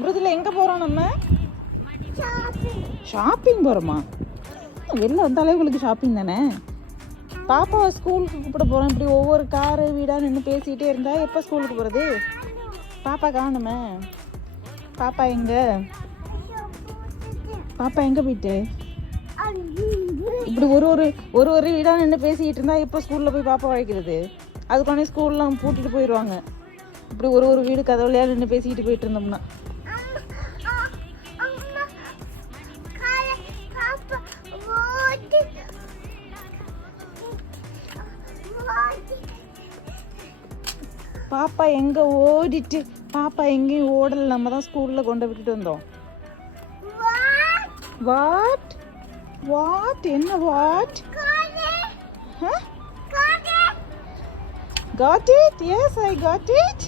மிருதுல எங்கே போகிறோம் நம்ம? ஷாப்பிங் போகிறோமா? வெளில வந்தாலே உங்களுக்கு ஷாப்பிங் தானே. பாப்பாவை ஸ்கூலுக்கு கூப்பிட போகிறோம். இப்படி ஒவ்வொரு காரு வீடாக நின்று பேசிக்கிட்டே இருந்தா எப்போ ஸ்கூலுக்கு போகிறது? பாப்பா காணுமே. பாப்பா எங்கே? பாப்பா எங்கே போயிட்டு? இப்படி ஒரு வீடாக நின்று பேசிக்கிட்டு இருந்தா எப்போ ஸ்கூலில் போய் பாப்பா அழைக்கிறது? அதுக்கானே ஸ்கூல்லாம் பூட்டிட்டு போயிடுவாங்க. இப்படி ஒரு வீடு கதவுலையாக நின்று பேசிக்கிட்டு போயிட்டு இருந்தோம்னா. பாப்பா எங்கே ஓடிட்டு? பாப்பா எங்கேயும் ஓடலை. நம்ம தான் ஸ்கூலில் கொண்டு விட்டுட்டு வந்தோம். வாட் வாட் என்ன what? Got it? Yes, I got it.